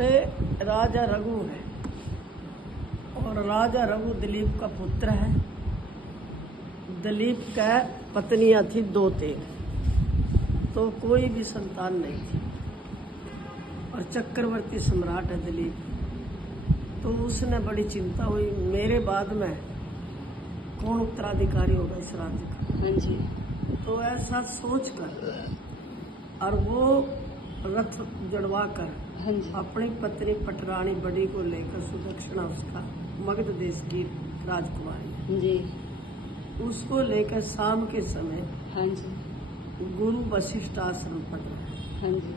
हमारे राजा रघु है और राजा रघु दिलीप का पुत्र है। दिलीप का पत्नियां थी 2-3, तो कोई भी संतान नहीं थी और चक्रवर्ती सम्राट है दिलीप। तो उसने बड़ी चिंता हुई, मेरे बाद में कौन उत्तराधिकारी होगा इस राज्य का। हाँ जी। तो ऐसा सोचकर और वो रथ जड़वा कर हाँ जी। अपनी पत्नी पटरानी बड़ी को लेकर, सुदक्षिणा उसका मगध देश की राजकुमारी जी। उसको लेकर शाम के समय हाँ जी। गुरु वशिष्ठ आश्रम पढ़ रहे। हाँ जी।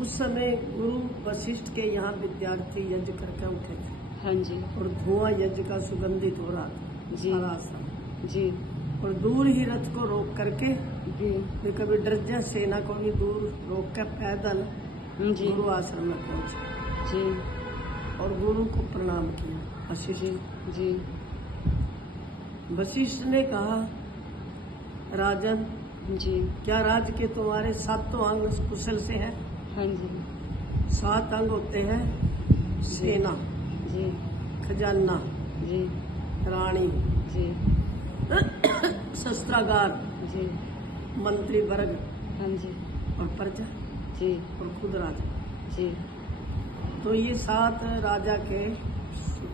उस समय गुरु वशिष्ठ के यहाँ विद्यार्थी यज्ञ करके उठे थे। हाँ जी। और धुआं यज्ञ का सुगंधित हो रहा था जी। सारा आश्रम। जी। और दूर ही रथ को रोक करके जी। वे कभी डर जाए, सेना को भी दूर रोक कर पैदल जी। गुरु आश्रम में पहुंचे जी। और गुरु को प्रणाम किया। वशिष्ठ जी। वशिष्ठ ने कहा, राजन, जी। क्या राज्य के तुम्हारे 7 अंग कुशल से हैं? हाँ जी। 7 अंग होते हैं, सेना, जी। खजाना, जी। रानी, जी। शस्त्रागार, जी। मंत्री वर्ग हाँ जी। और प्रजा जी। और खुद राजा। जी। तो ये 7 राजा के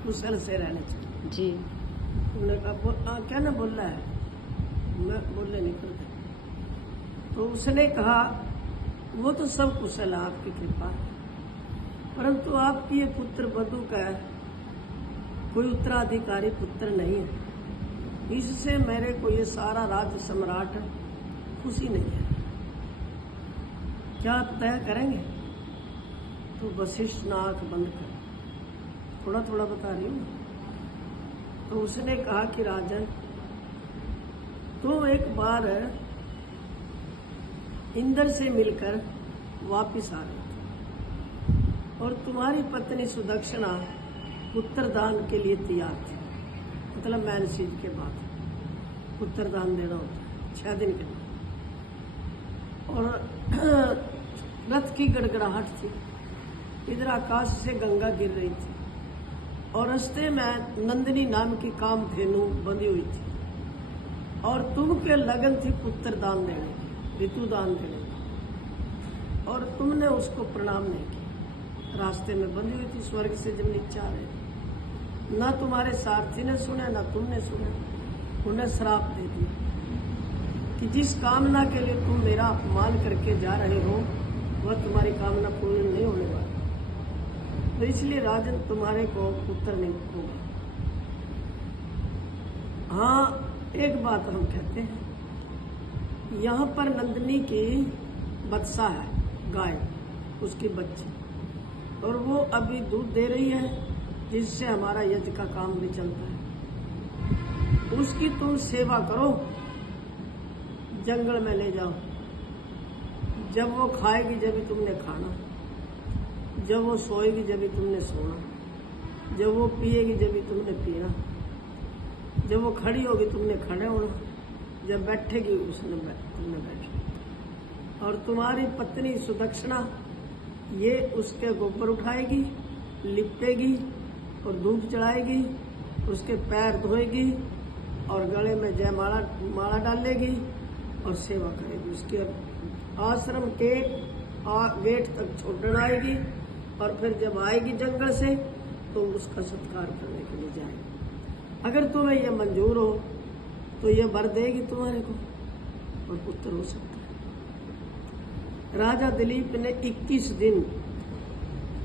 कुशल से रहने चाहिए। जी। उन्होंने कहा, क्या ना बोल रहा है, मैं बोलने नहीं करता। तो उसने कहा, वो तो सब कुशल है, आपकी कृपा, परंतु आपकी ये पुत्र वधु का कोई उत्तराधिकारी पुत्र नहीं है, इससे मेरे को ये सारा राज्य सम्राट खुशी नहीं है, क्या आप तय करेंगे? तो वशिष्ठ ने आंख बंद कर, थोड़ा थोड़ा बता रही हूँ। तो उसने कहा कि राजन, तुम एक बार इंद्र से मिलकर वापिस आ रहे थे और तुम्हारी पत्नी सुदक्षिणा उत्तरदान के लिए तैयार थी। मतलब मैनसीज के बाद उत्तरदान देना होता है 6 दिन के बाद। और रथ की गड़गड़ाहट थी, इधर आकाश से गंगा गिर रही थी और रास्ते में नंदिनी नाम की कामधेनु बंधी हुई थी और तुम के लगन थी पुत्र दान देने, ऋतु दान देने, और तुमने उसको प्रणाम नहीं किया। रास्ते में बंधी हुई थी, स्वर्ग से जब नीचे आ रहे थे, ना तुम्हारे सारथी ने सुना ना तुमने सुना, उन्हें श्राप दे दिया कि जिस कामना के लिए तुम मेरा अपमान करके जा रहे हो वह तुम्हारी कामना पूर्ण नहीं होने वाली। तो इसलिए राजन, तुम्हारे को पुत्र नहीं होगा। हाँ, एक बात हम कहते हैं, यहाँ पर नंदिनी की बत्सा है, गाय, उसकी बच्ची, और वो अभी दूध दे रही है, जिससे हमारा यज्ञ का काम भी चलता है। उसकी तुम सेवा करो, जंगल में ले जाओ, जब वो खाएगी जब भी तुमने खाना, जब वो सोएगी जब भी तुमने सोना, जब वो पिएगी जब भी तुमने पीना, जब वो खड़ी होगी तुमने खड़े होना, जब बैठेगी उसने तुमने बैठना। और तुम्हारी पत्नी सुदक्षिणा ये उसके गोबर उठाएगी, लिपेगी और धूप चढ़ाएगी, उसके पैर धोएगी और गले में माला डालेगी और सेवा करेगी। उसके आश्रम के गेट तक छोड़ने आएगी और फिर जब आएगी जंगल से तो उसका सत्कार करने के लिए जाएगी। अगर तुम्हें यह मंजूर हो तो यह वर देगी तुम्हारे को और पुत्र हो सकता है। राजा दिलीप ने 21 दिन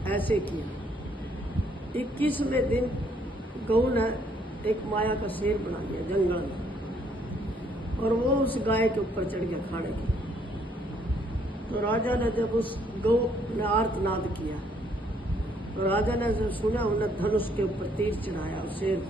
ऐसे किया। 21वें दिन गऊ ने एक माया का शेर बना लिया जंगल में और वो उस गाय के ऊपर चढ़ गया खाने के। तो राजा ने जब उस गौ ने आर्तनाद किया तो राजा ने जब सुना, उन्हें धनुष के ऊपर तीर चढ़ाया, शेर